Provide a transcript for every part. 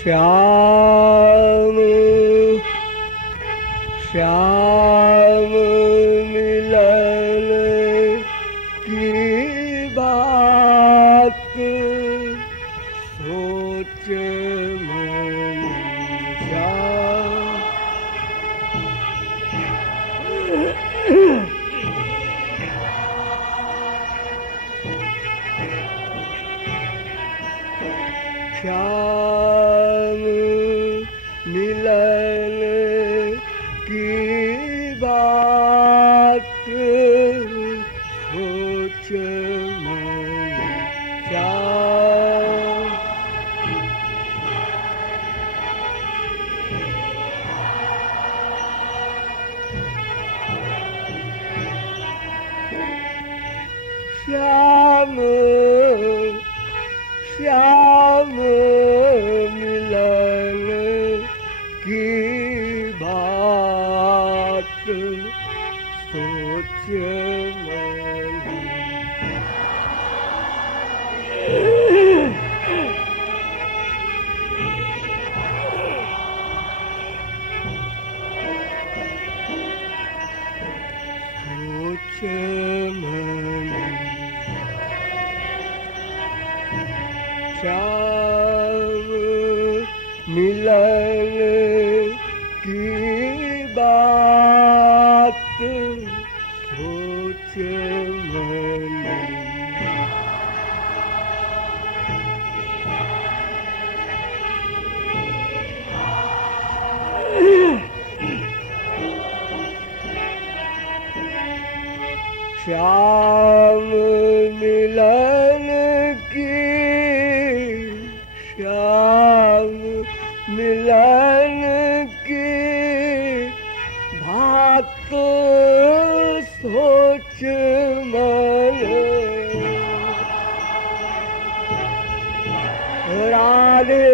श्याम श्याम मिलन की बात सोच मन श्याम। श्याम मिलन की बात सोच मन श्याम। श्याम श्याम मिलन की बात सोच मन। सोच मन श्याम मिलन की बात सोच मन। श्याम मिलन की श्याम मिलन की बात सोच मन। राधे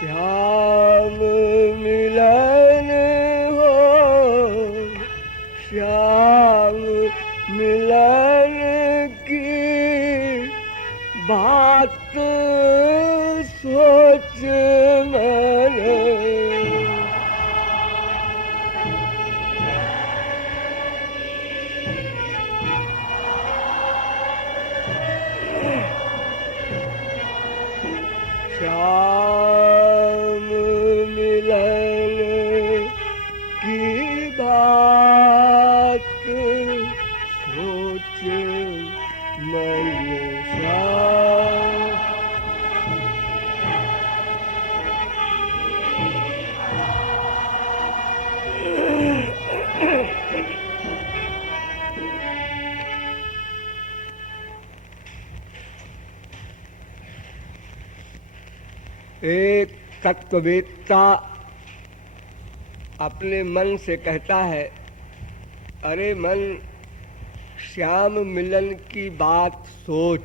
श्याम मिलन हो श्याम मिलन की बात सोच मन। श्याम मिलन की बात सोच मन श्याम। एक तत्ववेत्ता अपने मन से कहता है, अरे मन, श्याम मिलन की बात सोच।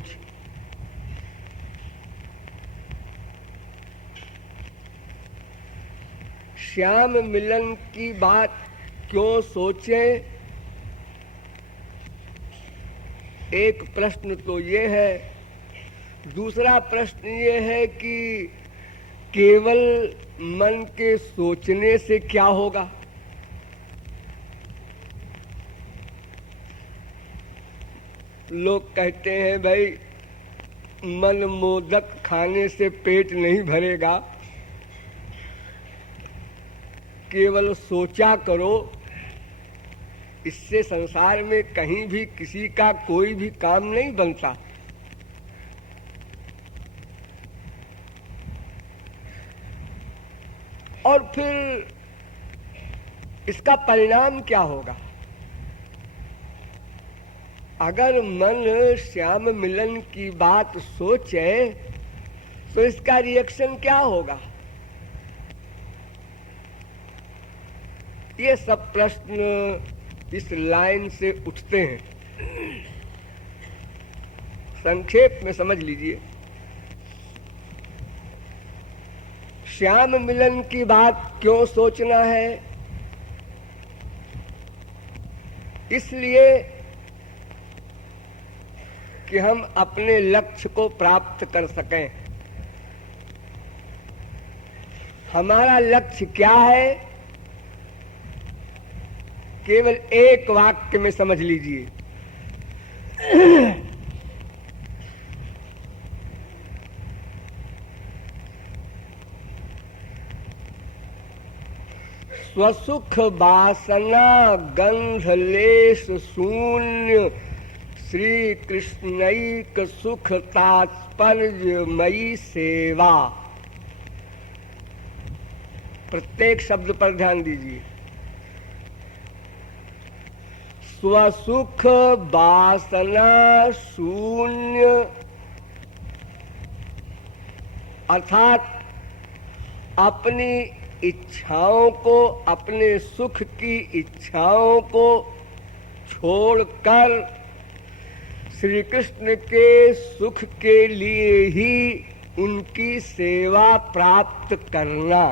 श्याम मिलन की बात क्यों सोचें? एक प्रश्न तो ये है। दूसरा प्रश्न ये है कि केवल मन के सोचने से क्या होगा? लोग कहते हैं भाई मन मोदक खाने से पेट नहीं भरेगा, केवल सोचा करो, इससे संसार में कहीं भी किसी का कोई भी काम नहीं बनता। और फिर इसका परिणाम क्या होगा? अगर मन श्याम मिलन की बात सोचे तो इसका रिएक्शन क्या होगा? ये सब प्रश्न इस लाइन से उठते हैं। संक्षेप में समझ लीजिए। श्याम मिलन की बात क्यों सोचना है? इसलिए कि हम अपने लक्ष्य को प्राप्त कर सकें। हमारा लक्ष्य क्या है, केवल एक वाक्य में समझ लीजिए। स्वसुख वासना गंधलेश शून्य श्री कृष्णैक सुख तात्पर्यमयी सेवा। प्रत्येक शब्द पर ध्यान दीजिए। स्वसुख वासना शून्य अर्थात अपनी इच्छाओं को, अपने सुख की इच्छाओं को छोड़कर श्री कृष्ण के सुख के लिए ही उनकी सेवा प्राप्त करना।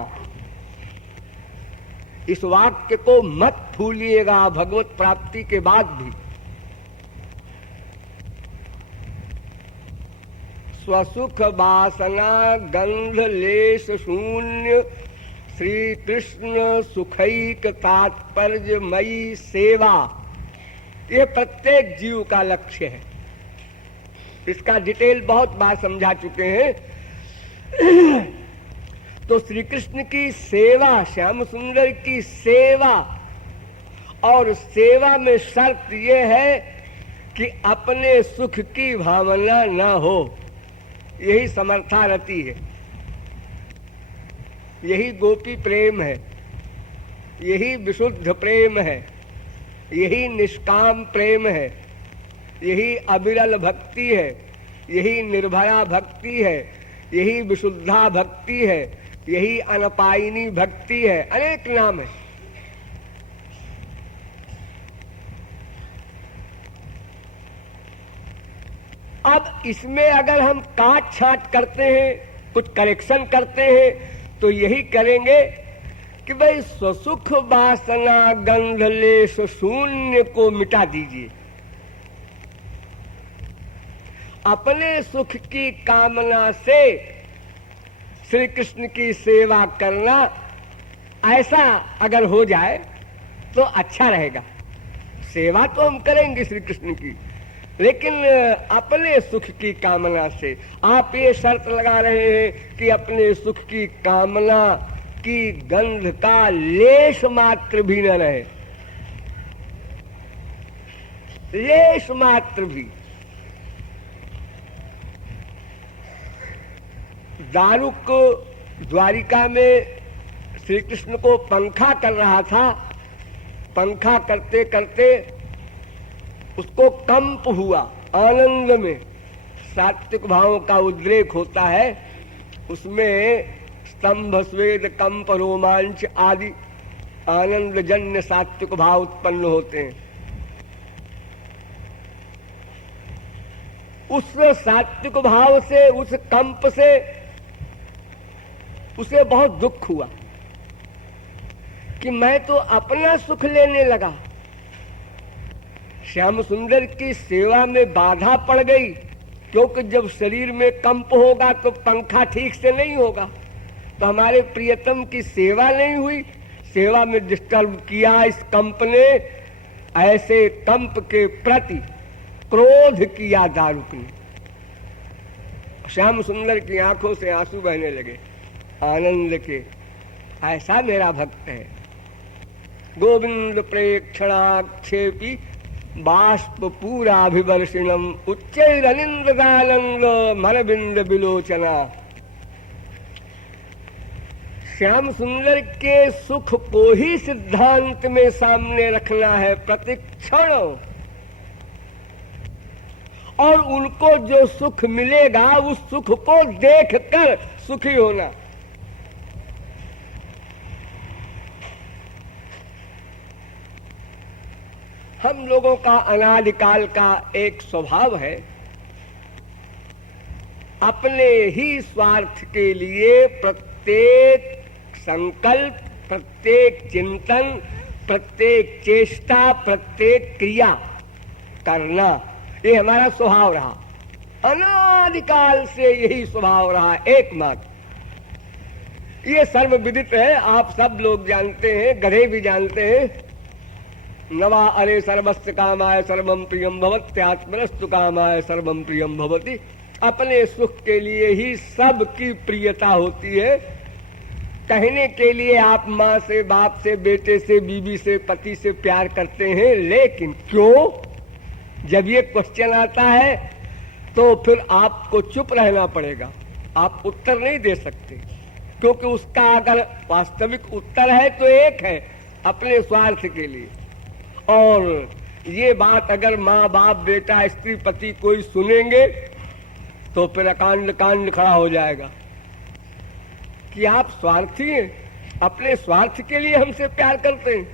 इस वाक्य को मत भूलिएगा भगवत प्राप्ति के बाद भी। स्वसुख वासना गंध लेश शून्य श्री कृष्ण सुखैक तात्पर्यमयी सेवा, ये प्रत्येक जीव का लक्ष्य है। इसका डिटेल बहुत बार समझा चुके हैं। तो श्री कृष्ण की सेवा, श्याम सुंदर की सेवा, और सेवा में शर्त यह है कि अपने सुख की भावना न हो। यही समर्था रति है, यही गोपी प्रेम है, यही विशुद्ध प्रेम है, यही निष्काम प्रेम है, यही अविरल भक्ति है, यही निर्भया भक्ति है, यही विशुद्धा भक्ति है, यही अनपायिनी भक्ति है। अनेक नाम है। अब इसमें अगर हम काट छाट करते हैं, कुछ करेक्शन करते हैं, तो यही करेंगे कि भाई स्वसुख वासना गंधलेश शून्य को मिटा दीजिए। अपने सुख की कामना से श्री कृष्ण की सेवा करना, ऐसा अगर हो जाए तो अच्छा रहेगा। सेवा तो हम करेंगे श्री कृष्ण की, लेकिन अपने सुख की कामना से। आप ये शर्त लगा रहे हैं कि अपने सुख की कामना की गंध का लेश मात्र भी न रहे, लेश मात्र भी। दारुक द्वारिका में श्री कृष्ण को पंखा कर रहा था। पंखा करते करते उसको कंप हुआ, आनंद में सात्विक भावों का उद्रेक होता है। उसमें स्तंभ स्वेद कंप रोमांच आदि आनंद जन्य सात्विक भाव उत्पन्न होते हैं। उस सात्विक भाव से, उस कंप से उसे बहुत दुख हुआ कि मैं तो अपना सुख लेने लगा, श्याम सुंदर की सेवा में बाधा पड़ गई। क्योंकि जब शरीर में कंप होगा तो पंखा ठीक से नहीं होगा, तो हमारे प्रियतम की सेवा नहीं हुई, सेवा में डिस्टर्ब किया इस कंप ने। ऐसे कंप के प्रति क्रोध किया दारुक ने। श्याम सुंदर की आंखों से आंसू बहने लगे आनंद के। ऐसा मेरा भक्त है। गोविंद प्रेक्षणाक्षेपी बाष्प पूराभिवर्षिणम उच्चैरनिंद्रानंद मरबिंद विलोचना। श्याम सुंदर के सुख को ही सिद्धांत में सामने रखना है प्रतिक्षण, और उनको जो सुख मिलेगा उस सुख को देखकर सुखी होना। हम लोगों का अनादिकाल का एक स्वभाव है, अपने ही स्वार्थ के लिए प्रत्येक संकल्प, प्रत्येक चिंतन, प्रत्येक चेष्टा, प्रत्येक क्रिया करना, ये हमारा स्वभाव रहा। अनादिकाल से यही स्वभाव रहा एकमात्र। ये सर्वविदित है, आप सब लोग जानते हैं, गधे भी जानते हैं। नवा अरे सर्वस्य कामाय सर्वम प्रियम भवत्यात्मनस्तु कामाय सर्वम प्रियम भवति। अपने सुख के लिए ही सबकी प्रियता होती है। कहने के लिए आप माँ से, बाप से, बेटे से, बीवी से, पति से प्यार करते हैं, लेकिन क्यों? जब ये क्वेश्चन आता है तो फिर आपको चुप रहना पड़ेगा, आप उत्तर नहीं दे सकते, क्योंकि उसका अगर वास्तविक उत्तर है तो एक है, अपने स्वार्थ के लिए। और ये बात अगर माँ बाप बेटा स्त्री पति कोई सुनेंगे तो फिर अकांड कांड खड़ा हो जाएगा कि आप स्वार्थी हैं, अपने स्वार्थ के लिए हमसे प्यार करते हैं।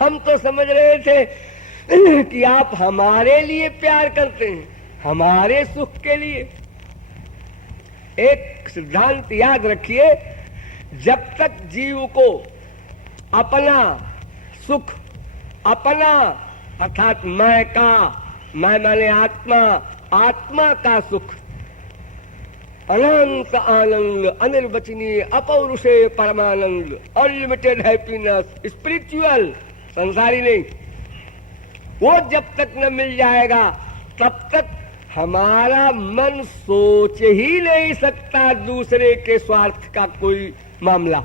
हम तो समझ रहे थे कि आप हमारे लिए प्यार करते हैं, हमारे सुख के लिए। एक सिद्धांत याद रखिए, जब तक जीव को अपना सुख, अपना अर्थात मैं का, मैं माने आत्मा, आत्मा का सुख, अनंत आनंद, अनिर्वचनीय, अपौरुषेय परमानंद, अनलिमिटेड हैप्पीनेस, स्पिरिचुअल, संसारी नहीं, वो जब तक न मिल जाएगा तब तक हमारा मन सोच ही नहीं सकता दूसरे के स्वार्थ का कोई मामला,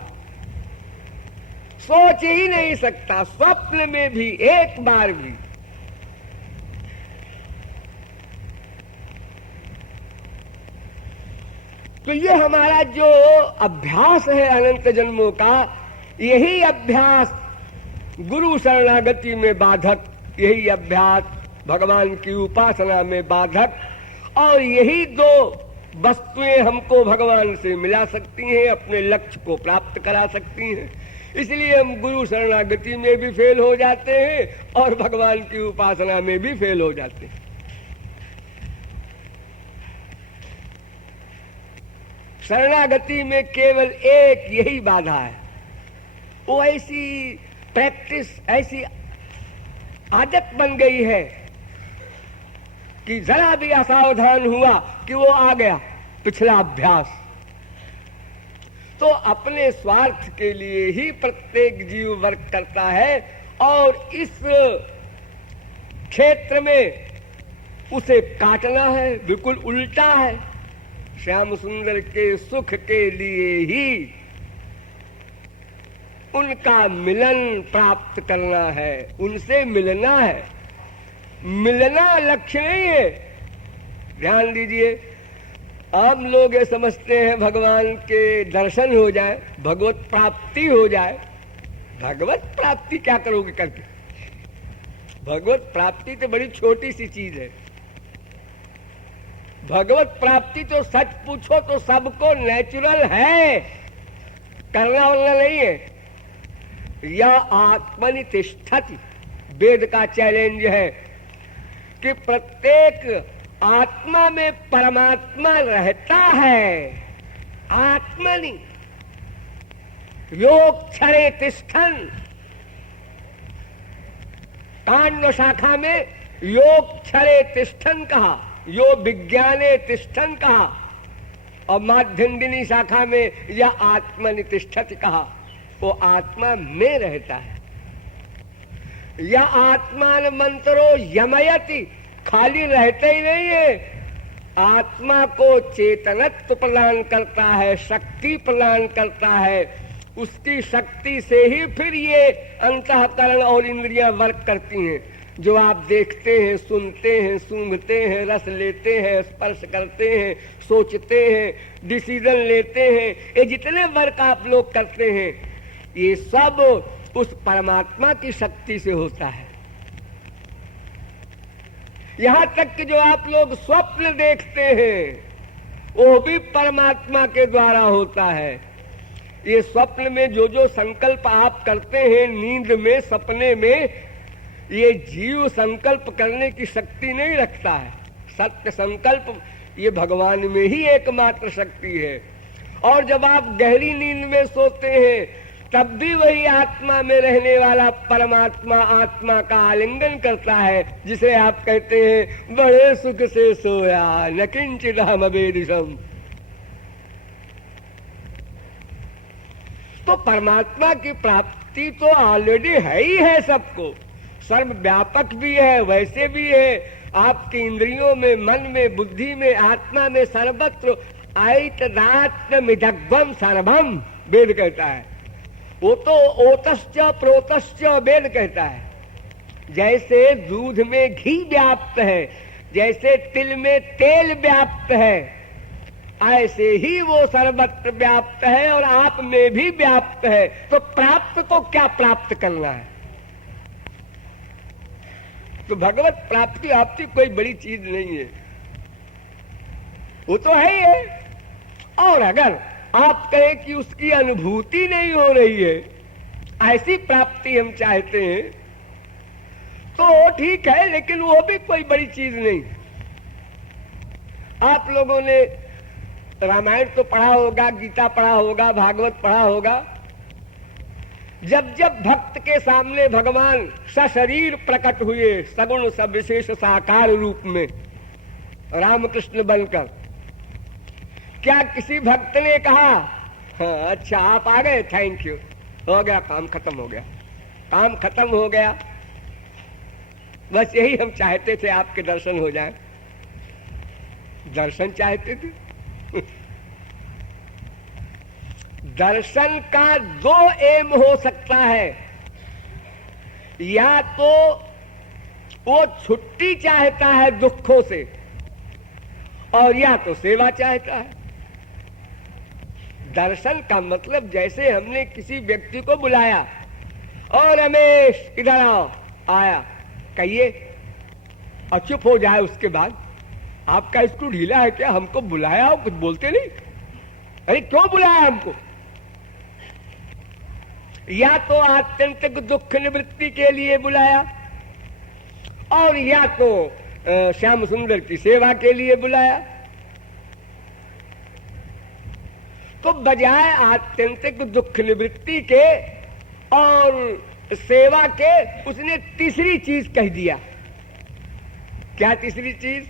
सोच ही नहीं सकता, स्वप्न में भी एक बार भी। तो ये हमारा जो अभ्यास है अनंत जन्मों का, यही अभ्यास गुरु शरणागति में बाधक, यही अभ्यास भगवान की उपासना में बाधक, और यही दो वस्तुएं हमको भगवान से मिला सकती हैं, अपने लक्ष्य को प्राप्त करा सकती हैं। इसलिए हम गुरु शरणागति में भी फेल हो जाते हैं और भगवान की उपासना में भी फेल हो जाते हैं। शरणागति में केवल एक यही बाधा है, वो ऐसी प्रैक्टिस, ऐसी आदत बन गई है कि जरा भी असावधान हुआ कि वो आ गया पिछला अभ्यास। तो अपने स्वार्थ के लिए ही प्रत्येक जीव वर्क करता है, और इस क्षेत्र में उसे काटना है, बिल्कुल उल्टा है। श्याम सुंदर के सुख के लिए ही उनका मिलन प्राप्त करना है, उनसे मिलना है। मिलना लक्ष्य नहीं है। ध्यान दीजिए, आम लोग ये समझते हैं भगवान के दर्शन हो जाए, भगवत प्राप्ति हो जाए। भगवत प्राप्ति क्या करोगे करके? भगवत प्राप्ति तो बड़ी छोटी सी चीज है। भगवत प्राप्ति तो सच पूछो तो सबको नेचुरल है, करना वाला नहीं है। या आत्मनि तिष्ठति, वेद का चैलेंज है कि प्रत्येक आत्मा में परमात्मा रहता है। आत्मनि योग क्षरे तिष्ठन, कांड शाखा में योग क्षरे तिष्ठन कहा, योग विज्ञाने तिष्ठन कहा, और माध्यन्दिनी शाखा में या आत्मनि तिष्ठति कहा। वो आत्मा में रहता है। या आत्मान मंत्रो यमयति, खाली रहते ही नहीं है, आत्मा को चेतनत्व प्रदान करता है, शक्ति प्रदान करता है। उसकी शक्ति से ही फिर ये अंतःकरण और इंद्रियां वर्क करती हैं। जो आप देखते हैं, सुनते हैं, सूंघते हैं, रस लेते हैं, स्पर्श करते हैं, सोचते हैं, डिसीजन लेते हैं, ये जितने वर्क आप लोग करते हैं, ये सब उस परमात्मा की शक्ति से होता है। यहां तक कि जो आप लोग स्वप्न देखते हैं वो भी परमात्मा के द्वारा होता है। ये स्वप्न में जो जो संकल्प आप करते हैं, नींद में, सपने में, ये जीव संकल्प करने की शक्ति नहीं रखता है। सत्य संकल्प ये भगवान में ही एकमात्र शक्ति है। और जब आप गहरी नींद में सोते हैं तब भी वही आत्मा में रहने वाला परमात्मा आत्मा का आलिंगन करता है, जिसे आप कहते हैं बड़े सुख से सोया न किंचित हम अवेदिशम। तो परमात्मा की प्राप्ति तो ऑलरेडी है ही है सबको, सर्वव्यापक भी है, वैसे भी है आपकी इंद्रियों में, मन में, बुद्धि में, आत्मा में, सर्वत्र आयतनात्मिदग्वम सर्वम वेद कहता है। वो तो ओतश्च प्रोतश्च वेद कहता है। जैसे दूध में घी व्याप्त है, जैसे तिल में तेल व्याप्त है, ऐसे ही वो सर्वत्र व्याप्त है और आप में भी व्याप्त है। तो प्राप्त को क्या प्राप्त करना है? तो भगवत प्राप्ति आपकी कोई बड़ी चीज नहीं है, वो तो है ही है। और अगर आप कहें कि उसकी अनुभूति नहीं हो रही है, ऐसी प्राप्ति हम चाहते हैं, तो ठीक है, लेकिन वो भी कोई बड़ी चीज नहीं। आप लोगों ने रामायण तो पढ़ा होगा, गीता पढ़ा होगा, भागवत पढ़ा होगा। जब जब भक्त के सामने भगवान सशरीर प्रकट हुए, सगुण सविशेष साकार रूप में रामकृष्ण बनकर, क्या किसी भक्त ने कहा हाँ, अच्छा आप आ गए, थैंक यू, हो गया, काम खत्म हो गया, काम खत्म हो गया? बस यही हम चाहते थे, आपके दर्शन हो जाए। दर्शन चाहते थे। दर्शन का दो एम हो सकता है, या तो वो छुट्टी चाहता है दुखों से, और या तो सेवा चाहता है। दर्शन का मतलब जैसे हमने किसी व्यक्ति को बुलाया, और रमेश इधर आओ, आया, कहिए, और चुप हो जाए। उसके बाद आपका स्क्रू ढीला है क्या? हमको बुलाया हो, कुछ बोलते नहीं, अरे क्यों बुलाया हमको? या तो आत्यंतिक दुख निवृत्ति के लिए बुलाया, और या तो श्याम सुंदर की सेवा के लिए बुलाया। तो बजाय आत्यंतिक दुख निवृत्ति के और सेवा के, उसने तीसरी चीज कह दिया। क्या तीसरी चीज?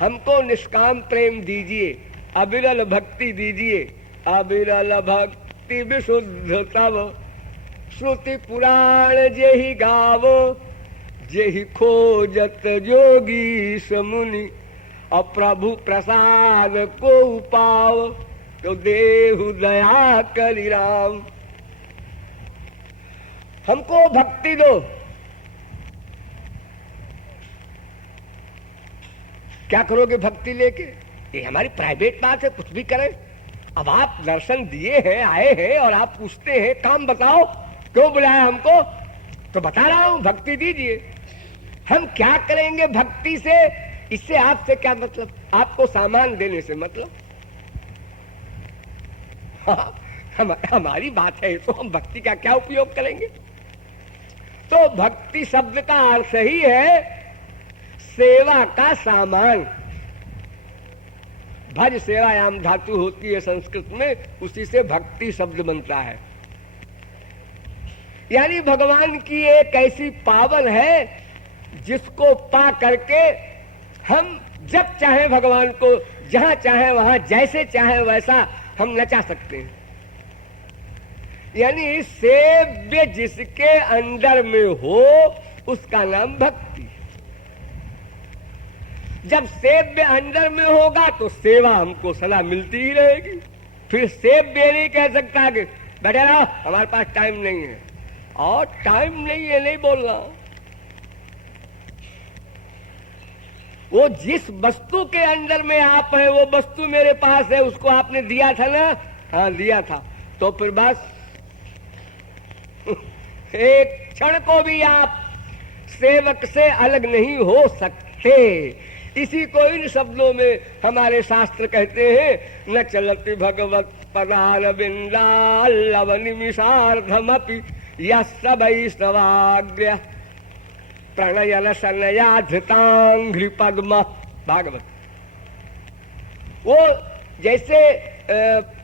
हमको निष्काम प्रेम दीजिए, अविरल भक्ति दीजिए, अविरल भक्ति विशुद्ध तव, श्रुति पुराण जेहि गावो, जेहि खोजत जोगी समुनि, और प्रभु प्रसाद को पाओ, तो देहु दया करि राम। हमको भक्ति दो। क्या करोगे भक्ति लेके? ये हमारी प्राइवेट बात है, कुछ भी करें। अब आप दर्शन दिए हैं, आए हैं, और आप पूछते हैं काम बताओ, क्यों बुलाया हमको? तो बता रहा हूं, भक्ति दीजिए। हम क्या करेंगे भक्ति से? इससे आपसे क्या मतलब? आपको सामान देने से मतलब? हमारी बात है, तो हम भक्ति का क्या उपयोग करेंगे? तो भक्ति शब्द का अर्थ ही है सेवा का सामान। भज सेवायाम धातु होती है संस्कृत में, उसी से भक्ति शब्द बनता है। यानी भगवान की एक ऐसी पावर है जिसको पा करके हम जब चाहे भगवान को, जहां चाहे वहां, जैसे चाहे वैसा हम नचा सकते हैं। यानी सेव्य जिसके अंदर में हो, उसका नाम भक्ति। जब सेव्य अंदर में होगा तो सेवा हमको सदा मिलती ही रहेगी। फिर सेव्य नहीं कह सकता कि बैठे रहो, हमारे पास टाइम नहीं है, और टाइम नहीं है नहीं बोलना। वो जिस वस्तु के अंदर में आप है, वो वस्तु मेरे पास है, उसको आपने दिया था ना? हाँ दिया था। तो फिर बस एक क्षण को भी आप सेवक से अलग नहीं हो सकते। इसी को इन शब्दों में हमारे शास्त्र कहते हैं, न चलति भगवत पदारविंदा निमिषार्धमपि यस्य वैष्णवाग्र्य प्रणयन सनया धृतांघ्रि पद्म। भागवत। वो जैसे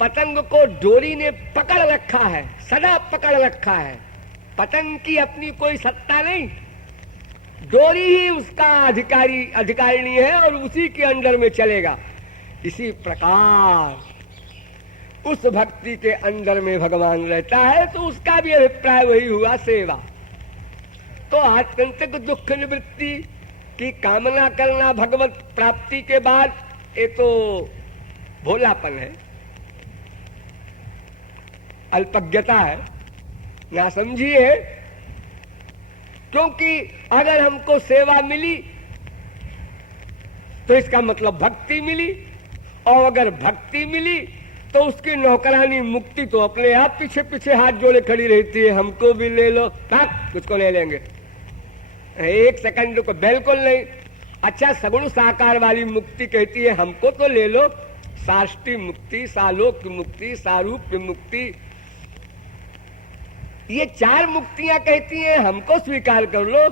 पतंग को डोरी ने पकड़ रखा है, सदा पकड़ रखा है, पतंग की अपनी कोई सत्ता नहीं, डोरी ही उसका अधिकारिणी है और उसी के अंडर में चलेगा। इसी प्रकार उस भक्ति के अंदर में भगवान रहता है, तो उसका भी अभिप्राय वही हुआ, सेवा। तो आत्यंतिक दुख निवृत्ति की कामना करना भगवत प्राप्ति के बाद, ये तो भोलापन है, अल्पज्ञता है, नासमझी है। क्योंकि अगर हमको सेवा मिली तो इसका मतलब भक्ति मिली, और अगर भक्ति मिली तो उसकी नौकरानी मुक्ति तो अपने आप पीछे पीछे हाथ जोड़े खड़ी रहती है, हमको भी ले लो, तुझको ले लेंगे, एक सेकंड को बिल्कुल नहीं। अच्छा, सगुण साकार वाली मुक्ति कहती है हमको तो ले लो, साष्टी मुक्ति, सालोक मुक्ति, सारूप्य मुक्ति, ये 4 मुक्तियां कहती हैं हमको स्वीकार कर लो।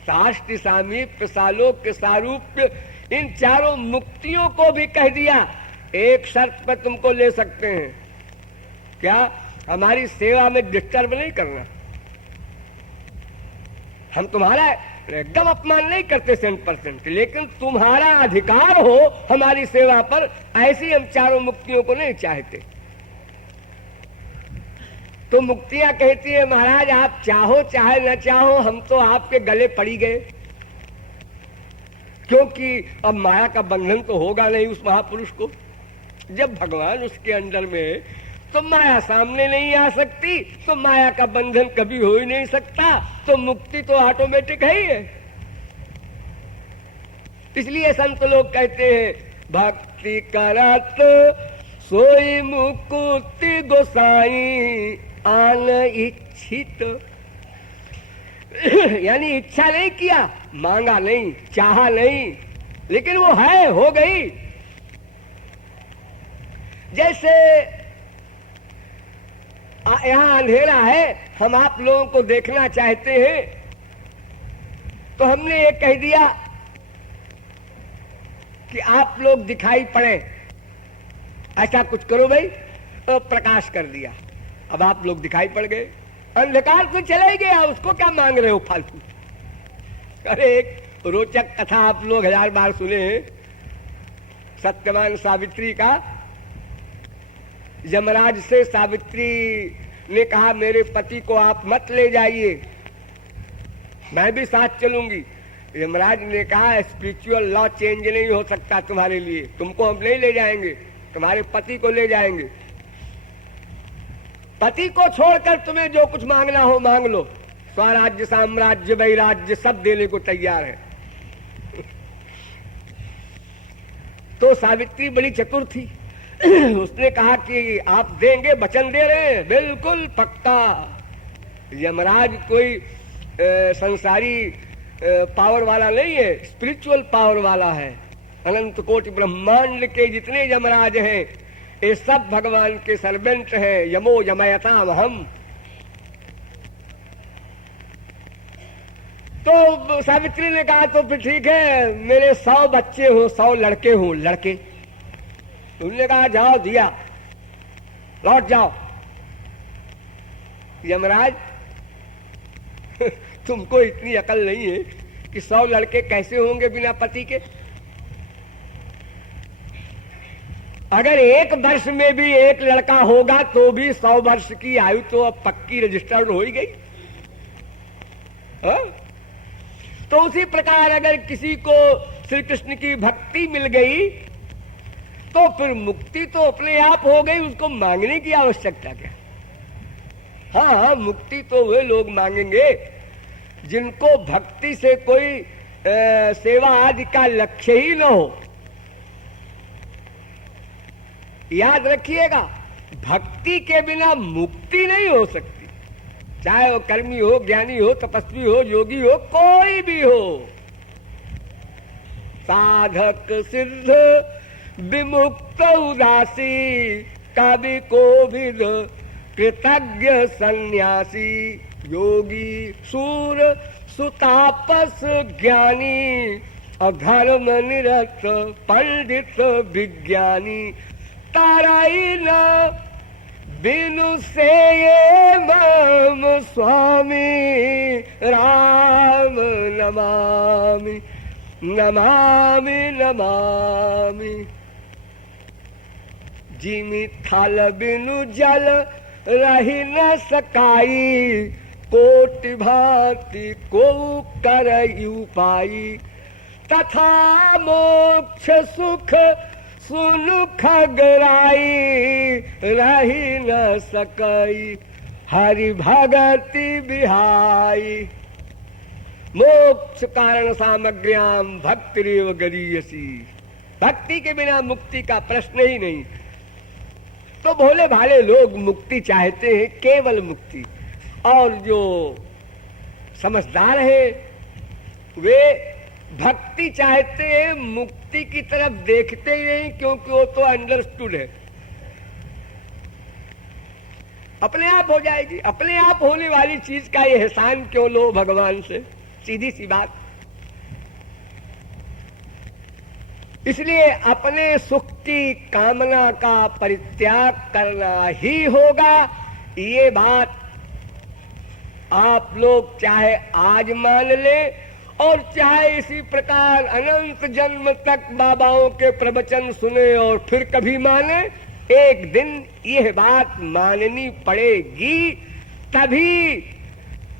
साष्टी, सामीप्य, सालोक्य, सारूप्य, इन चारों मुक्तियों को भी कह दिया, एक शर्त पर तुमको ले सकते हैं, क्या? हमारी सेवा में डिस्टर्ब नहीं करना। हम तुम्हारा एकदम अपमान नहीं करते 100%, लेकिन तुम्हारा अधिकार हो हमारी सेवा पर, ऐसी हम चारों मुक्तियों को नहीं चाहते। तो मुक्तियां कहती है महाराज आप चाहो चाहे न चाहो, हम तो आपके गले पड़ी गए, क्योंकि अब माया का बंधन तो होगा नहीं उस महापुरुष को। जब भगवान उसके अंदर में, तो माया सामने नहीं आ सकती, तो माया का बंधन कभी हो ही नहीं सकता, तो मुक्ति तो ऑटोमेटिक है ही है। इसलिए संत लोग कहते हैं भक्ति करत सोई मुक्ति गोसाई आन इच्छित। यानी इच्छा नहीं किया, मांगा नहीं, चाहा नहीं, लेकिन वो है, हो गई। जैसे यहाँ अंधेरा है, हम आप लोगों को देखना चाहते हैं, तो हमने ये कह दिया कि आप लोग दिखाई पड़े, ऐसा कुछ करो भाई, तो प्रकाश कर दिया, अब आप लोग दिखाई पड़ गए, अंधकार तो चला ही गया, उसको क्या मांग रहे हो फालतू। अरे एक रोचक कथा आप लोग 1000 बार सुने हैं, सत्यवान सावित्री का। यमराज से सावित्री ने कहा मेरे पति को आप मत ले जाइए, मैं भी साथ चलूंगी। यमराज ने कहा स्पिरिचुअल लॉ चेंज नहीं हो सकता तुम्हारे लिए, तुमको हम नहीं ले जाएंगे, तुम्हारे पति को ले जाएंगे। पति को छोड़कर तुम्हें जो कुछ मांगना हो मांग लो, स्वराज्य, साम्राज्य, वैराज्य सब देने को तैयार है। तो सावित्री बड़ी चतुर थी, उसने कहा कि आप देंगे, वचन दे रहे हैं, बिल्कुल पक्का। यमराज कोई संसारी पावर वाला नहीं है, स्पिरिचुअल पावर वाला है। अनंत कोटि ब्रह्मांड के जितने यमराज हैं ये सब भगवान के सर्वेंट हैं। यमो यमयताम हम। तो सावित्री ने कहा तो फिर ठीक है, मेरे 100 बच्चे हो, 100 लड़के हो, लड़के। उन्होंने कहा जाओ, दिया, लौट जाओ। यमराज तुमको इतनी अकल नहीं है कि 100 लड़के कैसे होंगे बिना पति के। अगर 1 वर्ष में भी 1 लड़का होगा तो भी 100 वर्ष की आयु तो अब पक्की रजिस्टर्ड हो ही गई। तो उसी प्रकार अगर किसी को श्री कृष्ण की भक्ति मिल गई तो फिर मुक्ति तो अपने आप हो गई, उसको मांगने की आवश्यकता क्या। हाँ, मुक्ति तो वे लोग मांगेंगे जिनको भक्ति से कोई सेवा आदि का लक्ष्य ही न हो। याद रखिएगा, भक्ति के बिना मुक्ति नहीं हो सकती, चाहे वो कर्मी हो, ज्ञानी हो, तपस्वी हो, योगी हो, कोई भी हो। साधक सिद्ध विमुक्त उदासी कवि कोविद कृतज्ञ सन्यासी योगी सूर सुतापस ज्ञानी अधर्म निरत पंडित विज्ञानी, ताराई न बिनु से ये मम स्वामी, राम नमामि नमामि नमामि। जिमि थल बिनु जल रही न सकाई, कोटि भांति को करई उपाई, तथा मोक्ष सुख सुनु खगराई, रही न सकई हरि भगति बिहाई। मोक्ष कारण सामग्र्याम भक्तिरेव गरीयसी, भक्ति के बिना मुक्ति का प्रश्न ही नहीं। तो भोले भाले लोग मुक्ति चाहते हैं, केवल मुक्ति, और जो समझदार है वे भक्ति चाहते हैं, मुक्ति की तरफ देखते ही नहीं, क्योंकि वो तो अंडरस्टूड है, अपने आप हो जाएगी। अपने आप होने वाली चीज का ये एहसान क्यों लो भगवान से, सीधी सी बात। इसलिए अपने सुख की कामना का परित्याग करना ही होगा। ये बात आप लोग चाहे आज मान ले और चाहे इसी प्रकार अनंत जन्म तक बाबाओं के प्रवचन सुने और फिर कभी माने, एक दिन यह बात माननी पड़ेगी, तभी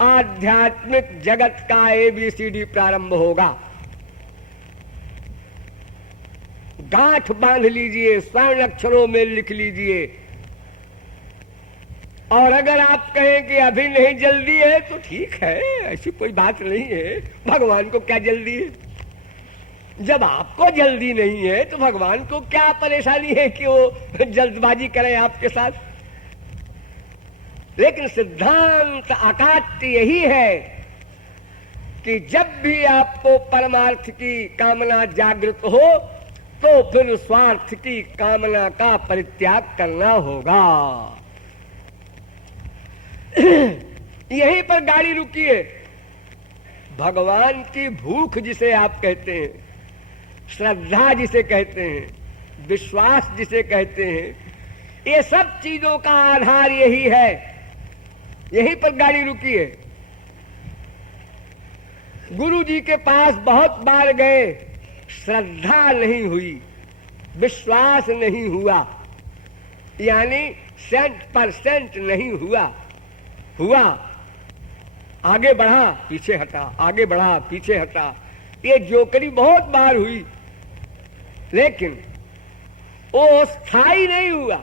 आध्यात्मिक जगत का ABCD प्रारंभ होगा। गांठ बांध लीजिए, स्वर्ण अक्षरों में लिख लीजिए। और अगर आप कहें कि अभी नहीं जल्दी है तो ठीक है, ऐसी कोई बात नहीं है, भगवान को क्या जल्दी है। जब आपको जल्दी नहीं है तो भगवान को क्या परेशानी है कि वो जल्दबाजी करे आपके साथ। लेकिन सिद्धांत अकाट्य यही है कि जब भी आपको परमार्थ की कामना जागृत हो तो फिर स्वार्थ की कामना का परित्याग करना होगा। यहीं पर गाड़ी रुकी है। भगवान की भूख जिसे आप कहते हैं, श्रद्धा जिसे कहते हैं, विश्वास जिसे कहते हैं, ये सब चीजों का आधार यही है। यहीं पर गाड़ी रुकी है। गुरु जी के पास बहुत बार गए, श्रद्धा नहीं हुई, विश्वास नहीं हुआ, यानी 100% नहीं हुआ। आगे बढ़ा पीछे हटा, आगे बढ़ा पीछे हटा, ये जोकरी बहुत बार हुई, लेकिन वो स्थायी नहीं हुआ।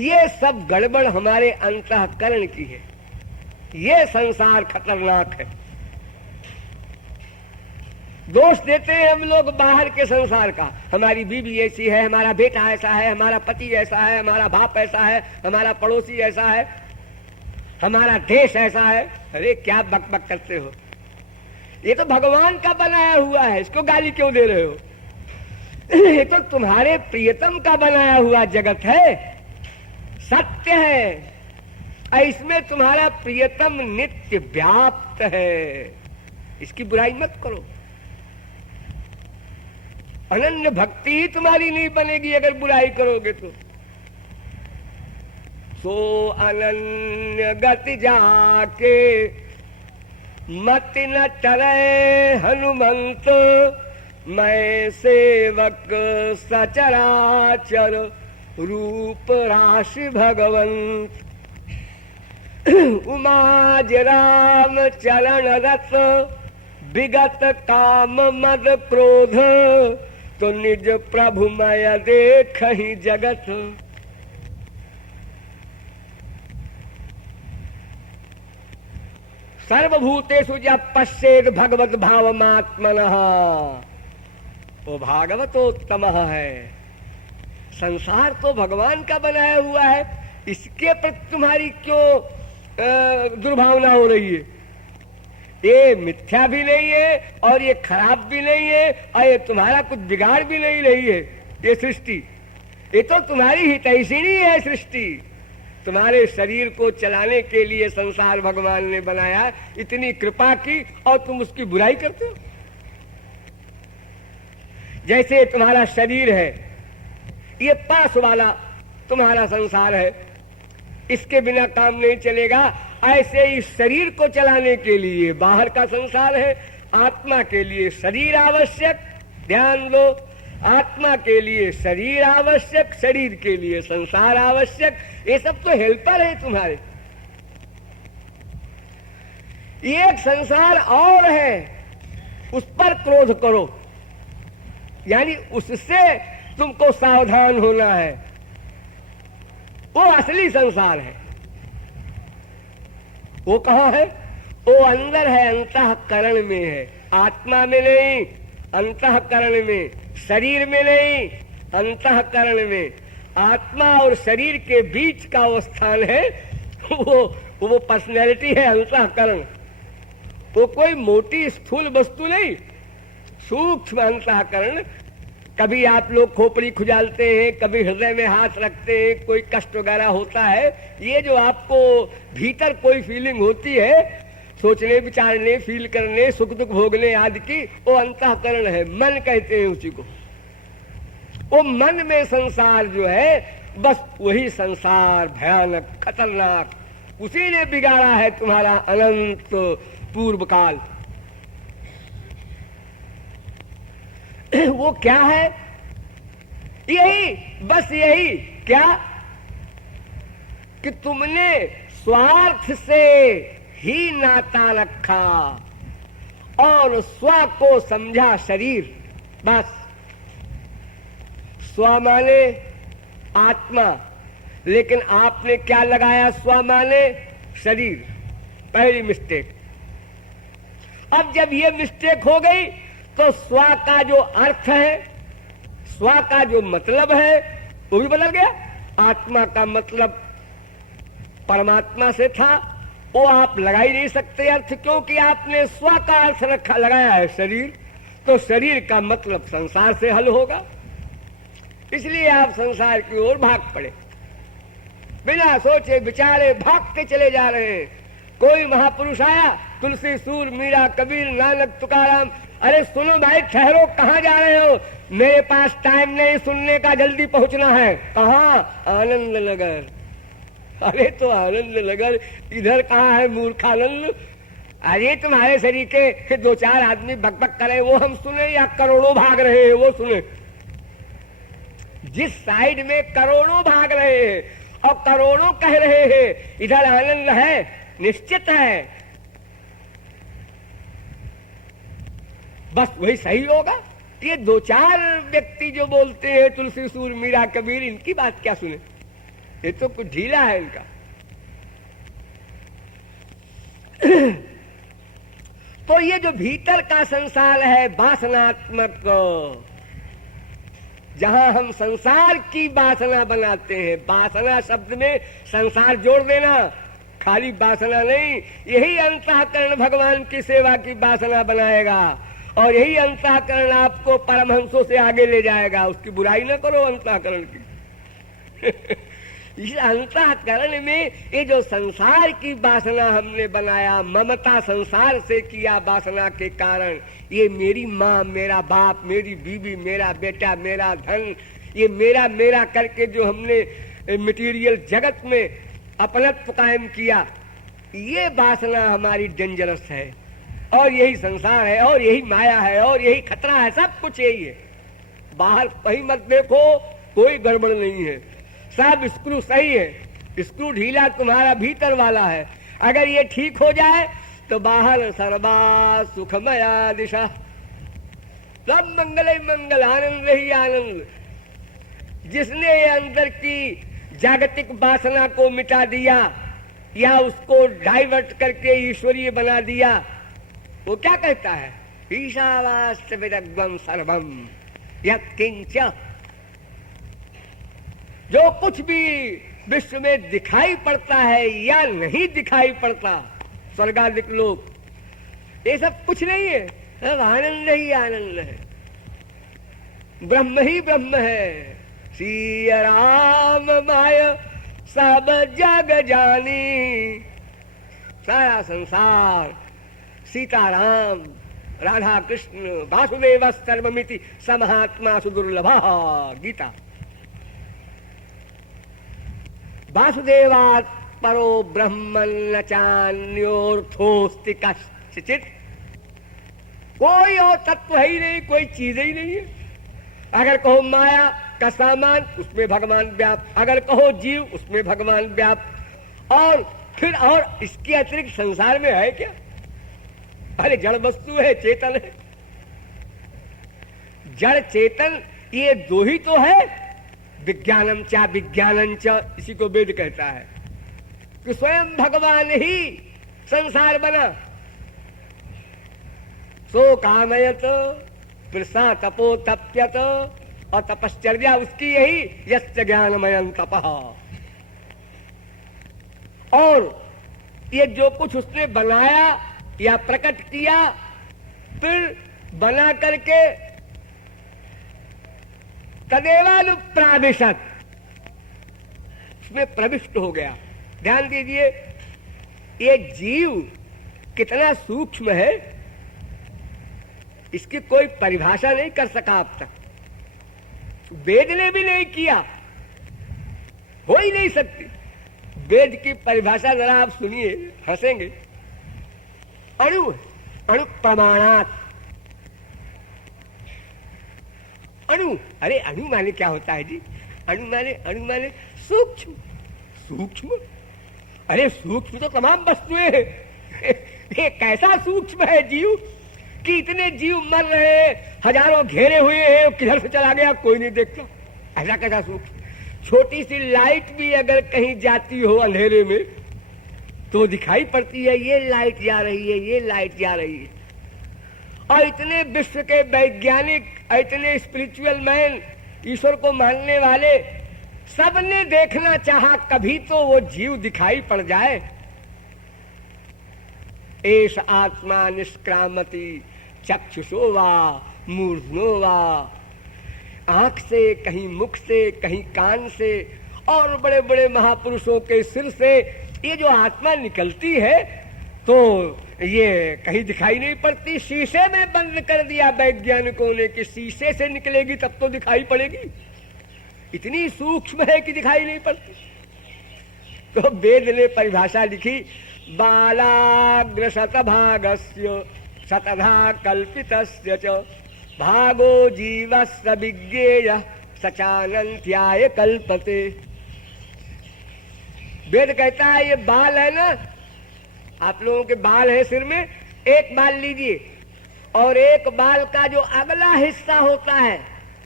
ये सब गड़बड़ हमारे अंतःकरण की है। ये संसार खतरनाक है। दोष देते हैं हम लोग बाहर के संसार का, हमारी बीवी ऐसी है, हमारा बेटा ऐसा है, हमारा पति ऐसा है, हमारा बाप ऐसा है, हमारा पड़ोसी ऐसा है, हमारा देश ऐसा है। अरे क्या बकबक करते हो, ये तो भगवान का बनाया हुआ है, इसको गाली क्यों दे रहे हो? ये तो तुम्हारे प्रियतम का बनाया हुआ जगत है, सत्य है, इसमें तुम्हारा प्रियतम नित्य व्याप्त है, इसकी बुराई मत करो। अनन्य भक्ति ही तुम्हारी नहीं बनेगी अगर बुराई करोगे तो। सो अनन्य गति जाके मति न टरे हनुमंत, मैं सेवक सचराचर रूप राशि भगवंत। उमाज राम चरण रत विगत काम मद क्रोध, तो निज प्रभु मय देख ही जगत। सर्वभूतेषु जब पश्येद भगवत भावमात्मनः, वो भागवतोत्तम है। संसार तो भगवान का बनाया हुआ है, इसके प्रति तुम्हारी क्यों दुर्भावना हो रही है? ये मिथ्या भी नहीं है और ये खराब भी नहीं है और ये तुम्हारा कुछ बिगाड़ भी नहीं रही है। ये सृष्टि, ये तो तुम्हारी हितैषिणी है सृष्टि। तुम्हारे शरीर को चलाने के लिए संसार भगवान ने बनाया, इतनी कृपा की और तुम उसकी बुराई करते हो। जैसे तुम्हारा शरीर है, ये पास वाला तुम्हारा संसार है, इसके बिना काम नहीं चलेगा। ऐसे ही शरीर को चलाने के लिए बाहर का संसार है, आत्मा के लिए शरीर आवश्यक। ध्यान दो, आत्मा के लिए शरीर आवश्यक, शरीर के लिए संसार आवश्यक। ये सब तो हेल्पर है तुम्हारे। एक संसार और है, उस पर क्रोध करो, यानी उससे तुमको सावधान होना है। वो असली संसार है। वो कहाँ है? वो अंदर है, अंतःकरण में है, आत्मा में नहीं, अंतःकरण में। शरीर में नहीं, अंतःकरण में। आत्मा और शरीर के बीच का वो स्थान है, वो पर्सनैलिटी है, अंतःकरण। वो कोई मोटी स्थूल वस्तु नहीं, सूक्ष्म अंतःकरण। कभी आप लोग खोपड़ी खुजालते हैं, कभी हृदय में हाथ रखते हैं, कोई कष्ट वगैरह होता है, ये जो आपको भीतर कोई फीलिंग होती है, सोचने विचारने, फील करने, सुख दुख भोगने आदि की, वो अंतःकरण है, मन कहते हैं उसी को। वो मन में संसार जो है, बस वही संसार भयानक खतरनाक, उसी ने बिगाड़ा है तुम्हारा अनंत पूर्व काल। वो क्या है? यही, बस यही। क्या? कि तुमने स्वार्थ से ही नाता रखा और स्व को समझा शरीर। बस स्व माने आत्मा, लेकिन आपने क्या लगाया? स्व माने शरीर। पहली मिस्टेक। अब जब ये मिस्टेक हो गई तो स्व का जो अर्थ है, स्व का जो मतलब है, वो भी बदल गया। आत्मा का मतलब परमात्मा से था, वो आप लगा ही नहीं सकते अर्थ, क्योंकि आपने स्व का अर्थ रखा, लगाया है शरीर। तो शरीर का मतलब संसार से हल होगा, इसलिए आप संसार की ओर भाग पड़े, बिना सोचे विचारे भागते चले जा रहे हैं। कोई महापुरुष आया, तुलसी, सूर, मीरा, कबीर, नानक, तुकाराम, अरे सुनो भाई, ठहरो, कहाँ जा रहे हो? मेरे पास टाइम नहीं सुनने का, जल्दी पहुंचना है। कहाँ? आनंद नगर। अरे तो आनंद नगर इधर कहाँ है मूर्खानंद? अरे तुम्हारे शरीर के दो चार आदमी बकबक करे वो हम सुने, या करोड़ों भाग रहे हैं वो सुने? जिस साइड में करोड़ों भाग रहे हैं और करोड़ों कह रहे हैं इधर आनंद है, निश्चित है, बस वही सही होगा। ये दो चार व्यक्ति जो बोलते हैं तुलसी, सूर, मीरा, कबीर, इनकी बात क्या सुने? ये तो कुछ ढीला है इनका। तो ये जो भीतर का संसार है वासनात्मक, जहां हम संसार की वासना बनाते हैं, वासना शब्द में संसार जोड़ देना, खाली वासना नहीं, यही अंतःकरण भगवान की सेवा की वासना बनाएगा और यही अंतःकरण आपको परमहंसों से आगे ले जाएगा। उसकी बुराई न करो अंतःकरण की। इस अंतःकरण में ये जो संसार की वासना हमने बनाया, ममता संसार से किया वासना के कारण, ये मेरी माँ, मेरा बाप, मेरी बीवी, मेरा बेटा, मेरा धन, ये मेरा मेरा करके जो हमने मटेरियल जगत में अपनत्व कायम किया, ये वासना हमारी डेंजरस है और यही संसार है और यही माया है और यही खतरा है, सब कुछ यही है। बाहर कहीं मत देखो, कोई गड़बड़ नहीं है, सब स्क्रू सही है। स्क्रू ढीला तुम्हारा भीतर वाला है, अगर ये ठीक हो जाए तो बाहर सर्वा सुखमया दिशा, सब मंगल ही मंगल, आनंद ही आनंद। जिसने ये अंदर की जागतिक वासना को मिटा दिया या उसको डाइवर्ट करके ईश्वरीय बना दिया, वो क्या कहता है? ईशावास्यविदग्धं सर्वं यत्किंच। जो कुछ भी विश्व में दिखाई पड़ता है या नहीं दिखाई पड़ता, स्वर्गादिक लोक, ये सब कुछ नहीं है, सब आनंद ही आनंद है, ब्रह्म ही ब्रह्म है। श्री राम माय सब जग जानी। सारा संसार सीताराम राधा कृष्ण वासुदेव सर्वमिति समहात्मा सुदुर्लभा। गीता। वासुदेवात् परो ब्रह्मन् न चान्योर्थोस्ति कश्चित्। कोई और तत्व है ही नहीं, कोई चीज ही नहीं है। अगर कहो माया का सामान, उसमें भगवान व्याप्त। अगर कहो जीव, उसमें भगवान व्याप्त। और फिर और इसके अतिरिक्त संसार में है क्या? अरे जड़ वस्तु है, चेतन है। जड़ चेतन ये दो ही तो है। विज्ञानम चा विज्ञानम च, इसी को वेद कहता है कि स्वयं भगवान ही संसार बना। सो कामयत प्रसा तपो तप्यत, और तपश्चर्या उसकी यही यस्य ज्ञानमयं तपः। और ये जो कुछ उसने बनाया या प्रकट किया, फिर बना करके तदेवानुप्राविशत, उसमें प्रविष्ट हो गया। ध्यान दीजिए, ये जीव कितना सूक्ष्म है, इसकी कोई परिभाषा नहीं कर सका अब तक। वेद ने भी नहीं किया, हो ही नहीं सकती। वेद की परिभाषा जरा आप सुनिए, हंसेंगे। अणु, अणु प्रमाणात। अणु, अरे अणु माने क्या होता है जी? अणु माने सूक्ष्म। सूक्ष्म, अरे सूक्ष्म तो तमाम वस्तुएं हैं। ये कैसा सूक्ष्म है जीव कि इतने जीव मर रहे हैं, हजारों घेरे हुए हैं, किधर से चला गया कोई नहीं देखता। ऐसा कैसा सूक्ष्म? छोटी सी लाइट भी अगर कहीं जाती हो अंधेरे में तो दिखाई पड़ती है, ये लाइट जा रही है, ये लाइट जा रही है। और इतने विश्व के वैज्ञानिक, इतने स्पिरिचुअल मैन, ईश्वर को मानने वाले, सबने देखना चाहा कभी तो वो जीव दिखाई पड़ जाए। एष आत्मा निष्क्रामति चक्षुषो वा मूर्धनो वा। आंख से, कहीं मुख से, कहीं कान से, और बड़े बड़े महापुरुषों के सिर से ये जो आत्मा निकलती है तो ये कहीं दिखाई नहीं पड़ती। शीशे में बंद कर दिया वैज्ञानिकों ने कि शीशे से निकलेगी तब तो दिखाई पड़ेगी। इतनी सूक्ष्म है कि दिखाई नहीं पड़ती। तो वेद ने परिभाषा लिखी, बालाग्र शतभागस्य शतधा कल्पितस्य च भागो जीवस्य विज्ञेयः सचानन्त्याय कल्पते। वेद कहता है ये बाल है ना, आप लोगों के बाल है सिर में, एक बाल लीजिए और एक बाल का जो अगला हिस्सा होता है,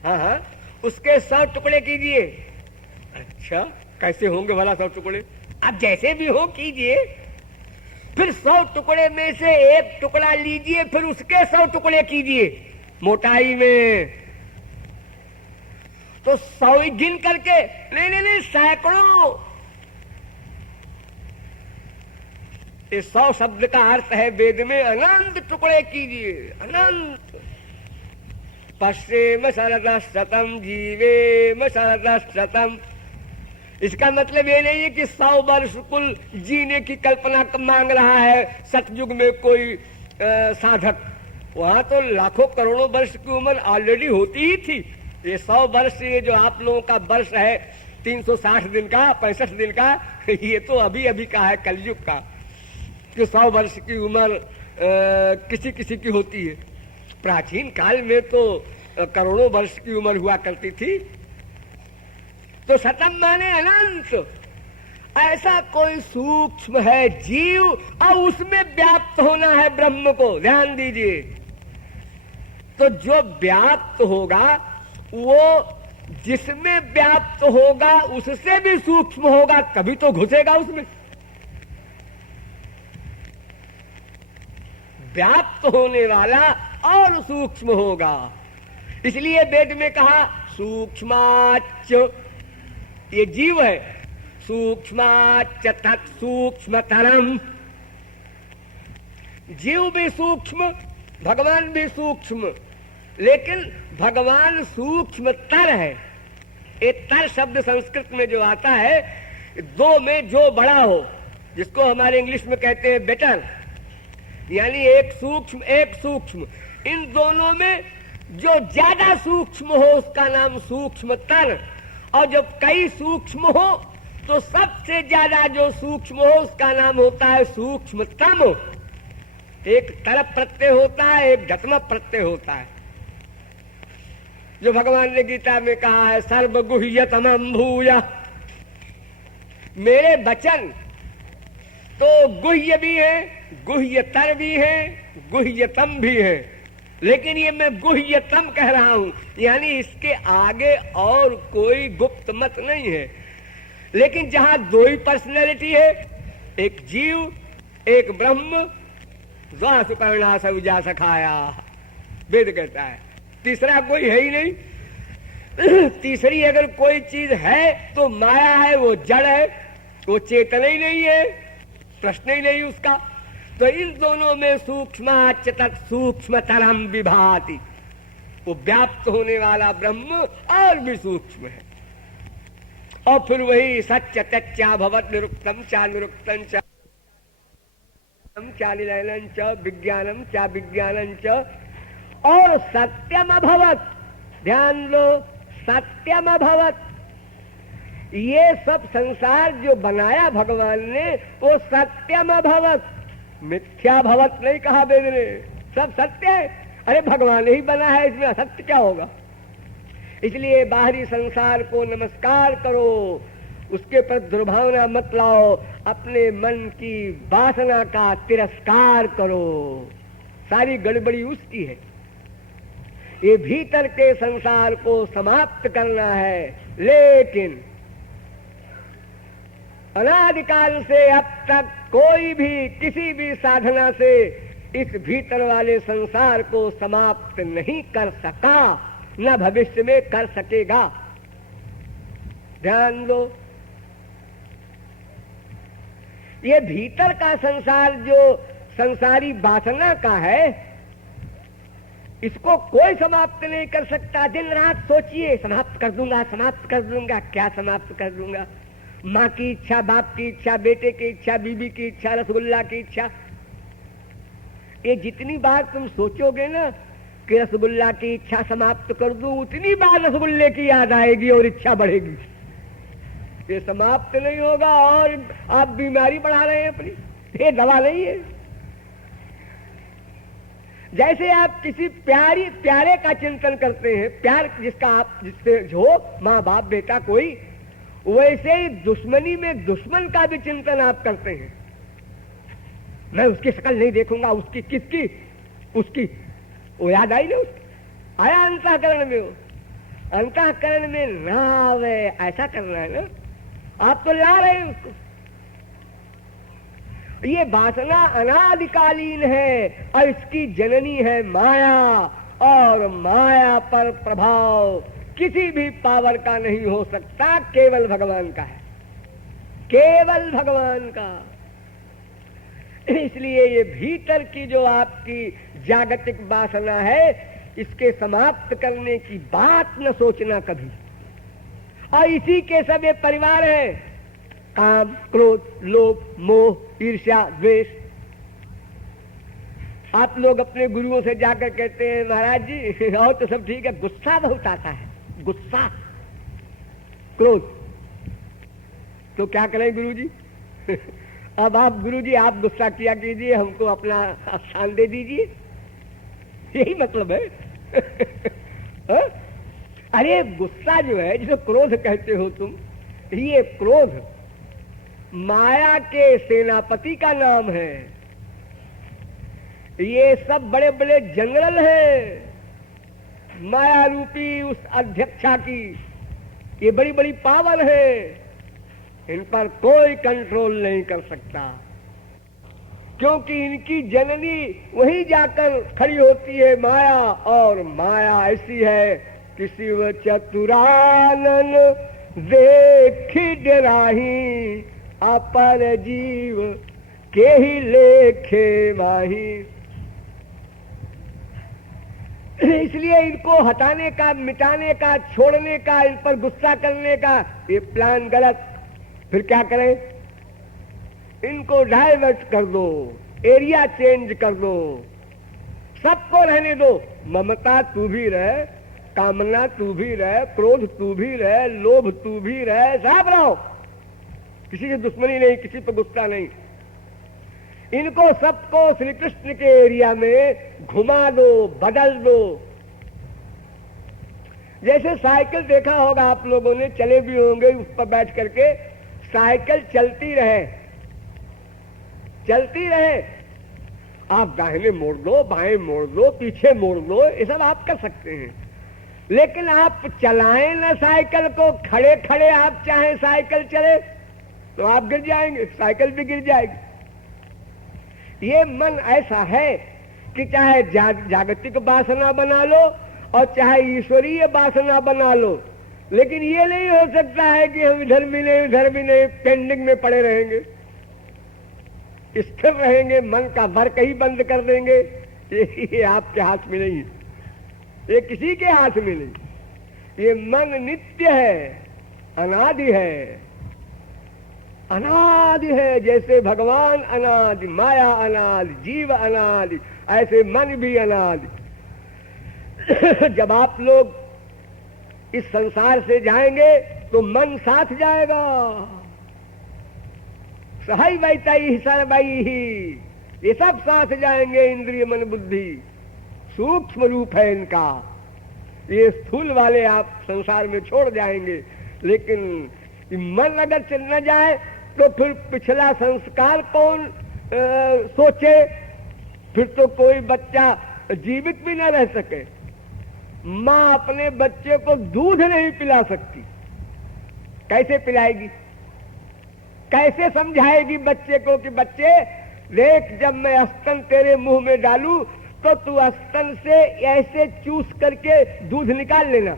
हाँ, उसके 100 टुकड़े कीजिए। अच्छा, कैसे होंगे भला 100 टुकड़े? आप जैसे भी हो कीजिए। फिर 100 टुकड़े में से एक टुकड़ा लीजिए, फिर उसके 100 टुकड़े कीजिए मोटाई में। तो 100 ही गिन करके, नहीं, सैकड़ों। इस 100 शब्द का अर्थ है वेद में अनंत टुकड़े कीजिए, अनंत। पश्येम शरदशतम जीवेम शरदशतम। इसका मतलब ये नहीं है कि 100 वर्ष कुल जीने की कल्पना मांग रहा है सतयुग में कोई साधक। वहां तो लाखों करोड़ों वर्ष की उम्र ऑलरेडी होती ही थी। ये 100 वर्ष, ये जो आप लोगों का वर्ष है 360 दिन का, 65 दिन का, ये तो अभी अभी का है, कलयुग का। कि 100 वर्ष की उम्र किसी किसी की होती है। प्राचीन काल में तो करोड़ों वर्ष की उम्र हुआ करती थी। तो शतम माने अनंत। ऐसा कोई सूक्ष्म है जीव और उसमें व्याप्त होना है ब्रह्म को। ध्यान दीजिए, तो जो व्याप्त होगा वो जिसमें व्याप्त होगा उससे भी सूक्ष्म होगा, तभी तो घुसेगा उसमें। व्याप्त होने वाला और सूक्ष्म होगा। इसलिए वेद में कहा सूक्ष्माच, ये जीव है, सूक्ष्माच तत्सूक्ष्मतरम। जीव भी सूक्ष्म, भगवान भी सूक्ष्म, लेकिन भगवान सूक्ष्म तर है। एक तर शब्द संस्कृत में जो आता है, दो में जो बड़ा हो, जिसको हमारे इंग्लिश में कहते हैं बेटर, यानी एक सूक्ष्म, इन दोनों में जो ज्यादा सूक्ष्म हो उसका नाम सूक्ष्मतर, और जब कई सूक्ष्म हो तो सबसे ज्यादा जो सूक्ष्म हो उसका नाम होता है सूक्ष्मतम। एक तरफ प्रत्यय होता है, एक धत्म प्रत्यय होता है। जो भगवान ने गीता में कहा है सर्वगुह्यतमं भूय, मेरे वचन तो गुह्य भी है, गुह्यतर भी है, गुह्यतम भी है, लेकिन ये मैं गुह्यतम कह रहा हूं, यानी इसके आगे और कोई गुप्त मत नहीं है। लेकिन जहां दो ही पर्सनैलिटी है, एक जीव एक ब्रह्म, द्वासुपर्णा सविजा सखाया, वेद कहता है, तीसरा कोई है ही नहीं। तीसरी अगर कोई चीज है तो माया है, वो जड़ है, वो चेतन ही नहीं है, प्रश्न ही नहीं उसका। तो इन दोनों में सूक्ष्माच तत्सूक्ष्मतरम विभाति, वो व्याप्त होने वाला ब्रह्म और भी सूक्ष्म है। और फिर वही सत्य तच्चा भवत निरुक्तम चा निरुक्तम चा निलयनं च विज्ञानम चा विज्ञानं च और सत्यम अभवत। ध्यान लो, सत्यम अभवत। ये सब संसार जो बनाया भगवान ने वो सत्यम अभवत, मिथ्या भवत नहीं कहा वेद ने, सब सत्य है। अरे भगवान ही बना है, इसमें असत्य क्या होगा? इसलिए बाहरी संसार को नमस्कार करो, उसके पर दुर्भावना मत लाओ, अपने मन की वासना का तिरस्कार करो, सारी गड़बड़ी उसकी है। ये भीतर के संसार को समाप्त करना है, लेकिन अनादिकाल से अब तक कोई भी किसी भी साधना से इस भीतर वाले संसार को समाप्त नहीं कर सका, न भविष्य में कर सकेगा। ध्यान दो, ये भीतर का संसार जो संसारी वासना का है, इसको कोई समाप्त नहीं कर सकता। दिन रात सोचिए, समाप्त कर दूंगा, समाप्त कर दूंगा। क्या समाप्त कर दूंगा? माँ की इच्छा, बाप की इच्छा, बेटे की इच्छा, बीबी की इच्छा, रसगुल्ला की इच्छा। ये जितनी बार तुम सोचोगे ना कि रसगुल्ला की इच्छा समाप्त कर दूं, उतनी बार रसगुल्ले की याद आएगी और इच्छा बढ़ेगी। ये समाप्त नहीं होगा और आप बीमारी बढ़ा रहे हैं अपनी। ये दवा नहीं है। जैसे आप किसी प्यारे का चिंतन करते हैं, प्यार जिसका आप जिससे हो, माँ बाप बेटा कोई, वैसे ही दुश्मनी में दुश्मन का भी चिंतन आप करते हैं। मैं उसकी शक्ल नहीं देखूंगा, उसकी किसकी, उसकी, वो याद आई ना, उसकी आया अंतःकरण में, वो अंतःकरण में ना आवे, ऐसा करना है ना। आप तो ला रहे हैं उसको। ये वासना अनादिकालीन है और इसकी जननी है माया, और माया पर प्रभाव किसी भी पावर का नहीं हो सकता, केवल भगवान का है, केवल भगवान का। इसलिए ये भीतर की जो आपकी जागतिक वासना है, इसके समाप्त करने की बात न सोचना कभी। और इसी के सब ये परिवार है, काम, क्रोध, लोभ, मोह, ईर्ष्या, द्वेष। आप लोग अपने गुरुओं से जाकर कहते हैं महाराज जी और तो सब ठीक है, गुस्सा बहुत आता है, गुस्सा, क्रोध। तो क्या करें गुरुजी? अब आप गुरुजी आप गुस्सा किया कीजिए, हमको अपना स्थान दे दीजिए, यही मतलब है। अरे गुस्सा जो है, जिसे क्रोध कहते हो तुम, ये क्रोध माया के सेनापति का नाम है। ये सब बड़े बड़े जनरल हैं माया रूपी उस अध्यक्षा की, ये बड़ी बड़ी पावर है, इन पर कोई कंट्रोल नहीं कर सकता, क्योंकि इनकी जननी वहीं जाकर खड़ी होती है माया। और माया ऐसी है कि शिव चतुरानन देख डराही, अपर जीव के ही लेखे माही। इसलिए इनको हटाने का, मिटाने का, छोड़ने का, इन पर गुस्सा करने का ये प्लान गलत। फिर क्या करें? इनको डाइवर्ट कर दो, एरिया चेंज कर दो, सबको रहने दो। ममता तू भी रहे, कामना तू भी रहे, क्रोध तू भी रहे, लोभ तू भी रहे, सब रहो, किसी की दुश्मनी नहीं, किसी पर गुस्सा नहीं। इनको सबको श्री कृष्ण के एरिया में घुमा दो, बदल दो। जैसे साइकिल देखा होगा आप लोगों ने, चले भी होंगे उस पर बैठ करके, साइकिल चलती रहे, चलती रहे, आप दाहिने मोड़ दो, बाएं मोड़ दो, पीछे मोड़ दो, ये सब आप कर सकते हैं। लेकिन आप चलाएं ना साइकिल को, खड़े खड़े आप चाहें साइकिल चले तो आप गिर जाएंगे, साइकिल भी गिर जाएगी। ये मन ऐसा है कि चाहे जागतिक वासना बना लो और चाहे ईश्वरीय वासना बना लो, लेकिन ये नहीं हो सकता है कि हम इधर भी नहीं उधर भी नहीं, पेंडिंग में पड़े रहेंगे, स्थिर रहेंगे, मन का वर्क ही बंद कर देंगे। ये आपके हाथ में नहीं है, ये किसी के हाथ में नहीं। ये मन नित्य है, अनादि है, अनादि है। जैसे भगवान अनादि, माया अनादि, जीव अनादि, ऐसे मन भी अनादि। जब आप लोग इस संसार से जाएंगे तो मन साथ जाएगा। सहै वैतई सर्वैः, ये सब साथ जाएंगे। इंद्रिय मन बुद्धि सूक्ष्म रूप है इनका, ये स्थूल वाले आप संसार में छोड़ जाएंगे। लेकिन मन अगर चल न जाए तो फिर पिछला संस्कार कौन सोचे? फिर तो कोई बच्चा जीवित भी न रह सके। माँ अपने बच्चे को दूध नहीं पिला सकती, कैसे पिलाएगी? कैसे समझाएगी बच्चे को कि बच्चे देख, जब मैं स्तन तेरे मुंह में डालूं तो तू स्तन से ऐसे चूस करके दूध निकाल लेना।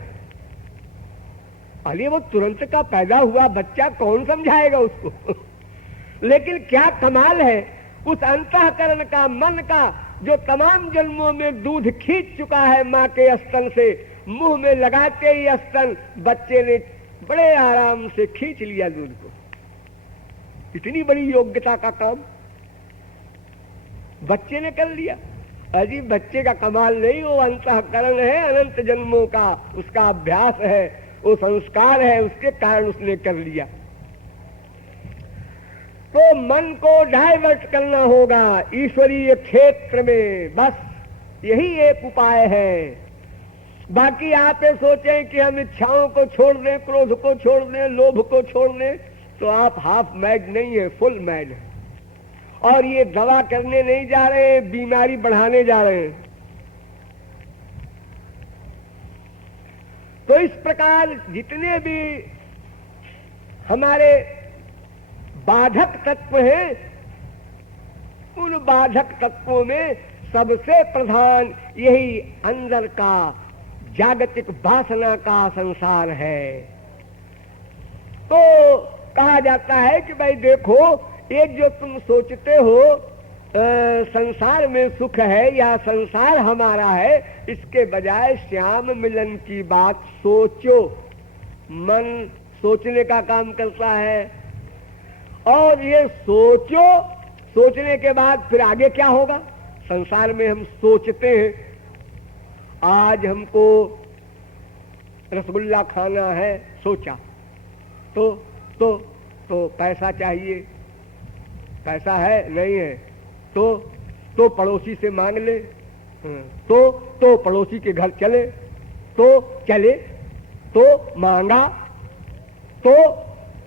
अरे वो तुरंत का पैदा हुआ बच्चा, कौन समझाएगा उसको? लेकिन क्या कमाल है उस अंतःकरण का, मन का, जो तमाम जन्मों में दूध खींच चुका है माँ के स्तन से। मुंह में लगाते ही स्तन बच्चे ने बड़े आराम से खींच लिया दूध को। इतनी बड़ी योग्यता का काम बच्चे ने कर लिया। अजी बच्चे का कमाल नहीं, वो अंतःकरण है, अनंत जन्मों का उसका अभ्यास है, वो संस्कार है, उसके कारण उसने कर लिया। तो मन को डाइवर्ट करना होगा ईश्वरीय क्षेत्र में, बस यही एक उपाय है। बाकी आप ये सोचें कि हम इच्छाओं को छोड़ दें, क्रोध को छोड़ दें, लोभ को छोड़ दें, तो आप हाफ मैड नहीं है, फुल मैड है। और ये दवा करने नहीं जा रहे हैं, बीमारी बढ़ाने जा रहे हैं। तो इस प्रकार जितने भी हमारे बाधक तत्व हैं, उन बाधक तत्वों में सबसे प्रधान यही अंदर का जागतिक वासना का संसार है। तो कहा जाता है कि भाई देखो, एक जो तुम सोचते हो संसार में सुख है या संसार हमारा है, इसके बजाय श्याम मिलन की बात सोचो। मन सोचने का काम करता है, और ये सोचो, सोचने के बाद फिर आगे क्या होगा? संसार में हम सोचते हैं, आज हमको रसगुल्ला खाना है, सोचा तो पैसा चाहिए, पैसा है नहीं है तो पड़ोसी से मांग ले, तो पड़ोसी के घर चले, तो चले, तो मांगा, तो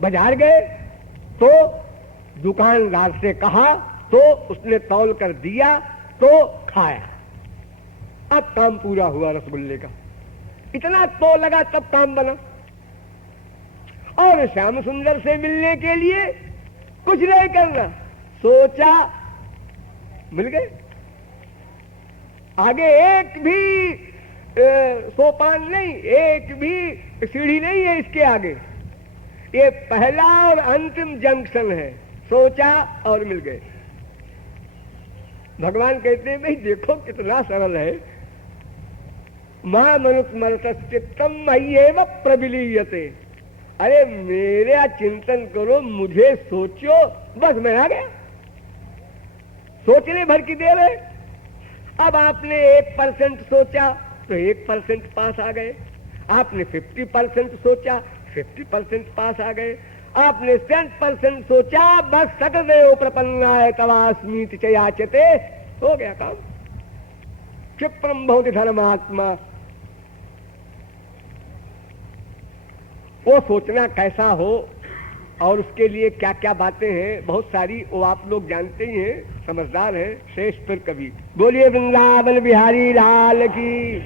बाजार गए, तो दुकानदार से कहा, तो उसने तौल कर दिया, तो खाया। अब काम पूरा हुआ रसगुल्ले का। इतना तो लगा तब काम बना। और श्याम सुंदर से मिलने के लिए कुछ नहीं करना, सोचा, मिल गए। आगे एक भी सोपान नहीं, एक भी सीढ़ी नहीं है इसके आगे। ये पहला और अंतिम जंक्शन है, सोचा और मिल गए। भगवान कहते हैं भाई देखो कितना सरल है। मां मनुस्मरत चित्तम मय्येव प्रविलीयते, अरे मेरा चिंतन करो, मुझे सोचो, बस मैं आ गया। सोचने भर की देर है। अब आपने 1% सोचा तो 1% पास आ गए। आपने 50% सोचा, 50% पास आ गए। आपने 100% सोचा, बस सकदेव प्रपन्नाय तवास्मीति च याचते, हो गया काम। क्षिप्रम भवति धर्मात्मा। वो सोचना कैसा हो और उसके लिए क्या क्या बातें हैं, बहुत सारी, वो आप लोग जानते ही हैं, समझदार हैं। शेष फिर कभी। बोलिए वृंदावन बिहारी लाल की।